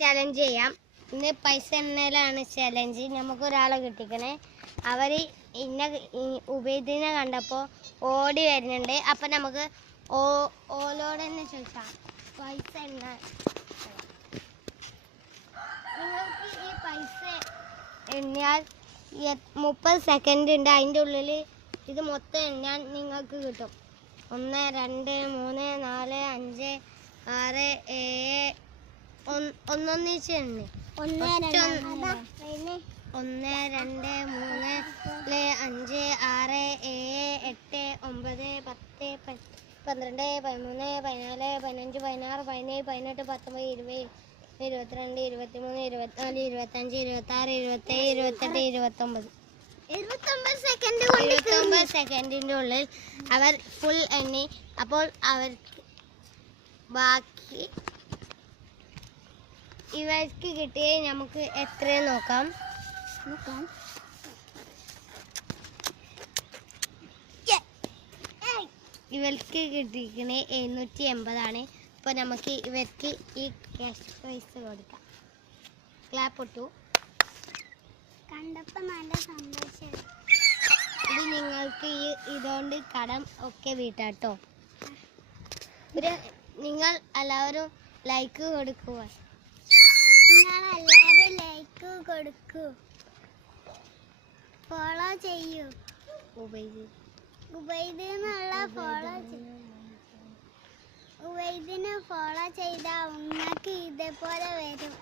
Challenge ചെയ്യാം. ഇന്ന് പൈസ എണ്ണയിലാണ് ചലഞ്ച്. നമുക്കൊരാളെ കിട്ടിക്കണേ. അവർ ഉബൈദിനെ കണ്ടപ്പോൾ ഓടി വരുന്നുണ്ട്. അപ്പം നമുക്ക് ഓലോട് തന്നെ ചോദിക്കാം, പൈസ എണ്ണ. നിങ്ങൾക്ക് ഈ പൈസ എണ്ണിയാൽ 30 സെക്കൻഡ് ഉണ്ട്. അതിൻ്റെ ഉള്ളിൽ ഇത് മൊത്തം എണ്ണാൻ നിങ്ങൾക്ക് കിട്ടും. 1 2 3 4 5 6 7 ഒന്നൊന്നിച്ച് എണ്ണി. 1 2 3 4 5 6 7 8 9 10 12 13 14 15 16 17 18 19 20 22 23 24 25 26 27 28 29 സെക്കൻഡിൻ്റെ ഉള്ളിൽ അവർ ഫുൾ എണ്ണി. അപ്പോൾ അവർക്ക് ബാക്കി ഇവർക്ക് കിട്ടിയ നമുക്ക് എത്രയും നോക്കാം. ഇവർക്ക് കിട്ടിയിരിക്കണേ 780 അപ്പോൾ നമുക്ക് ഇവർക്ക് ഈ ക്യാഷ് പ്രൈസ് കൊടുക്കാം. ക്ലാപ്പ് ഇട്ടു. കണ്ടപ്പോൾ നല്ല സന്തോഷം. ഇത് നിങ്ങൾക്ക് ഇതുകൊണ്ട് കടം ഒക്കെ വീട്ടാട്ടോ. നിങ്ങൾ എല്ലാവരും ലൈക്ക് കൊടുക്കുക. നിങ്ങളെല്ലാവരും ലൈക്ക് കൊടുക്കൂ, ഫോളോ ചെയ്യൂ. ഉബൈദിനുള്ള ഉബൈദിനെ ഫോളോ ചെയ്താൽ നിങ്ങൾക്ക് ഇതേപോലെ വരും.